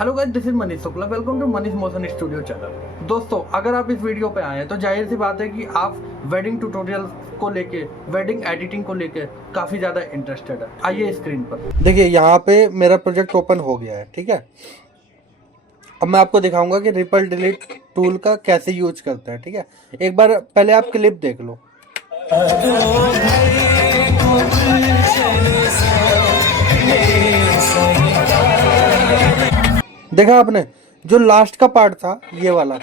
Hello guys, this is Manish Shukla. Welcome to Manish motion studio channel. दोस्तों, अगर आप इस वीडियो पे आए हैं तो जाहिर सी बात है कि आप वेडिंग ट्यूटोरियल को लेके, वेडिंग एडिटिंग को लेके काफी ज्यादा इंटरेस्टेड है। आइए स्क्रीन पर देखिए, यहाँ पे मेरा प्रोजेक्ट ओपन हो गया है। ठीक है, अब मैं आपको दिखाऊंगा कि रिपल डिलीट टूल का कैसे यूज करते हैं। ठीक है, एक बार पहले आप क्लिप देख लो। देखा आपने, जो लास्ट का पार्ट था ये वाला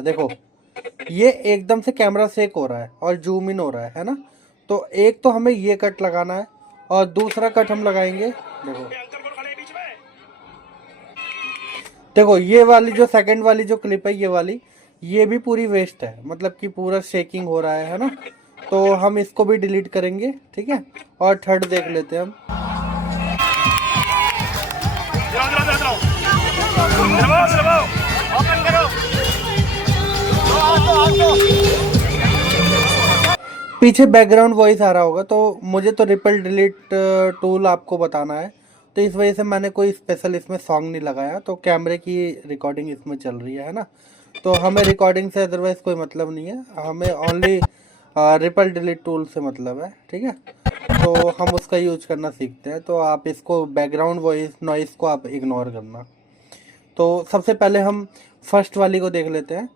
देखो, ये एकदम से कैमरा शेक हो रहा है और जूम इन हो रहा है ना। तो एक तो हमें ये कट लगाना है और दूसरा कट हम लगाएंगे। देखो ये वाली जो सेकंड वाली जो क्लिप है, ये भी पूरी वेस्ट है, मतलब कि पूरा शेकिंग हो रहा है ना। तो हम इसको भी डिलीट करेंगे। ठीक है, और थर्ड देख लेते हैं हम। पीछे बैकग्राउंड वॉइस आ रहा होगा, तो मुझे तो रिपल डिलीट टूल आपको बताना है, तो इस वजह से मैंने कोई स्पेशल इसमें सॉन्ग नहीं लगाया। तो कैमरे की रिकॉर्डिंग इसमें चल रही है ना, तो हमें रिकॉर्डिंग से अदरवाइज कोई मतलब नहीं है, हमें ओनली रिपल डिलीट टूल से मतलब है। ठीक है, तो हम उसका यूज करना सीखते हैं। तो आप इसको बैकग्राउंड वॉइस नॉइस को आप इग्नोर करना। तो सबसे पहले हम फर्स्ट वाली को देख लेते हैं।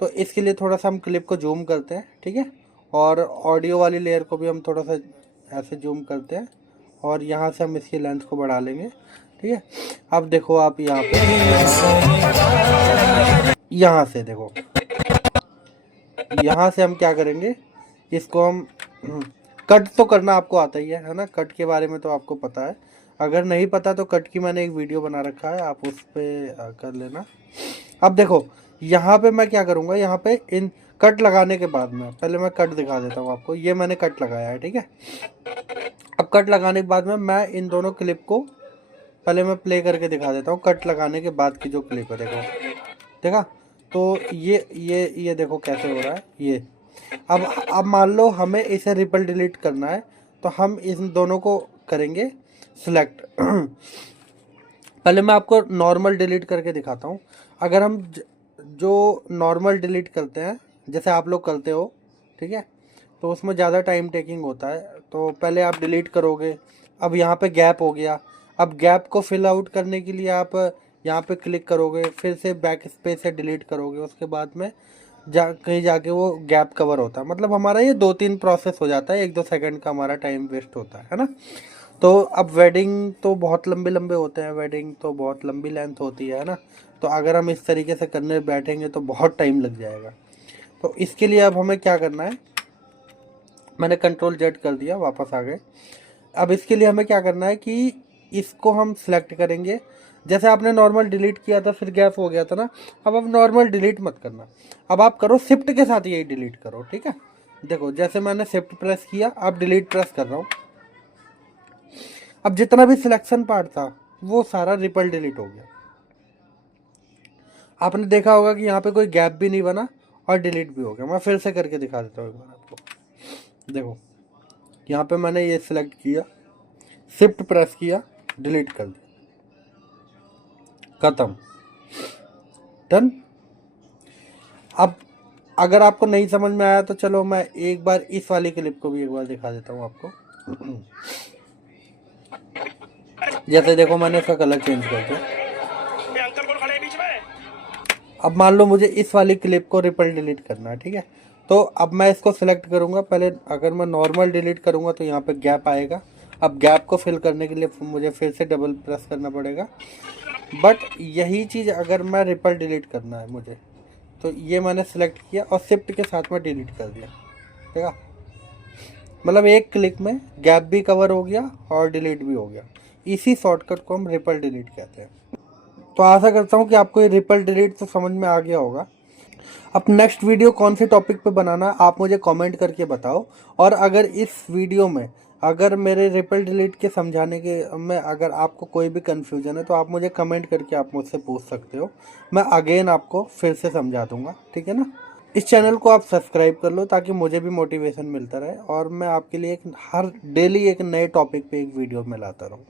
तो इसके लिए थोड़ा सा हम क्लिप को जूम करते हैं। ठीक है, और ऑडियो वाली लेयर को भी हम थोड़ा सा ऐसे जूम करते हैं और यहाँ से हम इसकी लेंथ को बढ़ा लेंगे। ठीक है, अब देखो आप यहाँ पे, यहाँ से देखो, यहाँ से हम क्या करेंगे, इसको हम कट तो करना आपको आता ही है ना। कट के बारे में तो आपको पता है, अगर नहीं पता तो कट की मैंने एक वीडियो बना रखा है, आप उस पर कर लेना। अब देखो यहाँ पे मैं क्या करूँगा, यहाँ पे इन कट लगाने के बाद में पहले मैं कट दिखा देता हूँ आपको। ये मैंने कट लगाया है। ठीक है, अब कट लगाने के बाद में मैं इन दोनों क्लिप को पहले मैं प्ले करके दिखा देता हूँ। कट लगाने के बाद की जो क्लिप है, देखो, देखा। तो ये देखो कैसे हो रहा है ये। अब मान लो हमें इसे रिपल डिलीट करना है, तो हम इन दोनों को करेंगे सिलेक्ट। पहले मैं आपको नॉर्मल डिलीट करके दिखाता हूँ। अगर हम जो नॉर्मल डिलीट करते हैं, जैसे आप लोग करते हो, ठीक है, तो उसमें ज़्यादा टाइम टेकिंग होता है। तो पहले आप डिलीट करोगे, अब यहाँ पे गैप हो गया। अब गैप को फिल आउट करने के लिए आप यहाँ पे क्लिक करोगे, फिर से बैक स्पेस से डिलीट करोगे, उसके बाद में कहीं जाके वो गैप कवर होता है। मतलब हमारा ये 2-3 प्रोसेस हो जाता है, 1-2 सेकंड का हमारा टाइम वेस्ट होता है ना। तो अब वेडिंग तो बहुत लंबे लंबे होते हैं, वेडिंग तो बहुत लंबी लेंथ होती है ना। तो अगर हम इस तरीके से करने बैठेंगे तो बहुत टाइम लग जाएगा। तो इसके लिए अब हमें क्या करना है, मैंने कंट्रोल जेड कर दिया, वापस आ गए। अब इसके लिए हमें क्या करना है कि इसको हम सिलेक्ट करेंगे। जैसे आपने नॉर्मल डिलीट किया था, फिर गैप हो गया था ना। अब नॉर्मल डिलीट मत करना, अब आप करो शिफ्ट के साथ यही डिलीट करो। ठीक है, देखो जैसे मैंने शिफ्ट प्रेस किया, अब डिलीट प्रेस कर रहा हूँ। अब जितना भी सिलेक्शन पार्ट था वो सारा रिपल डिलीट हो गया। आपने देखा होगा कि यहाँ पे कोई गैप भी नहीं बना और डिलीट भी हो गया। मैं फिर से करके दिखा देता हूँ एक बार आपको। देखो यहाँ पे मैंने ये सिलेक्ट किया, शिफ्ट प्रेस किया, डिलीट कर दिया, खत्म, डन। अब अगर आपको नहीं समझ में आया तो चलो मैं एक बार इस वाली क्लिप को भी एक बार दिखा देता हूँ आपको। जैसे देखो मैंने इसका कलर चेंज कर दिया। अब मान लो मुझे इस वाली क्लिप को रिपल डिलीट करना है। ठीक है, तो अब मैं इसको सिलेक्ट करूंगा। पहले अगर मैं नॉर्मल डिलीट करूंगा तो यहाँ पे गैप आएगा। अब गैप को फिल करने के लिए मुझे फिर से डबल प्रेस करना पड़ेगा। बट यही चीज़ अगर मैं रिपल डिलीट करना है मुझे, तो ये मैंने सेलेक्ट किया और शिफ्ट के साथ में डिलीट कर दिया। देखा, मतलब एक क्लिक में गैप भी कवर हो गया और डिलीट भी हो गया। इसी शॉर्टकट को हम रिपल डिलीट कहते हैं। तो आशा करता हूँ कि आपको ये रिपल डिलीट तो समझ में आ गया होगा। अब नेक्स्ट वीडियो कौन से टॉपिक पे बनाना आप मुझे कमेंट करके बताओ। और अगर इस वीडियो में अगर मेरे रिपल डिलीट के समझाने के में अगर आपको कोई भी कन्फ्यूजन है तो आप मुझे कमेंट करके आप मुझसे पूछ सकते हो, मैं अगेन आपको फिर से समझा दूंगा। ठीक है ना। इस चैनल को आप सब्सक्राइब कर लो ताकि मुझे भी मोटिवेशन मिलता रहे और मैं आपके लिए हर डेली एक नए टॉपिक पे एक वीडियो में लाता रहूँ।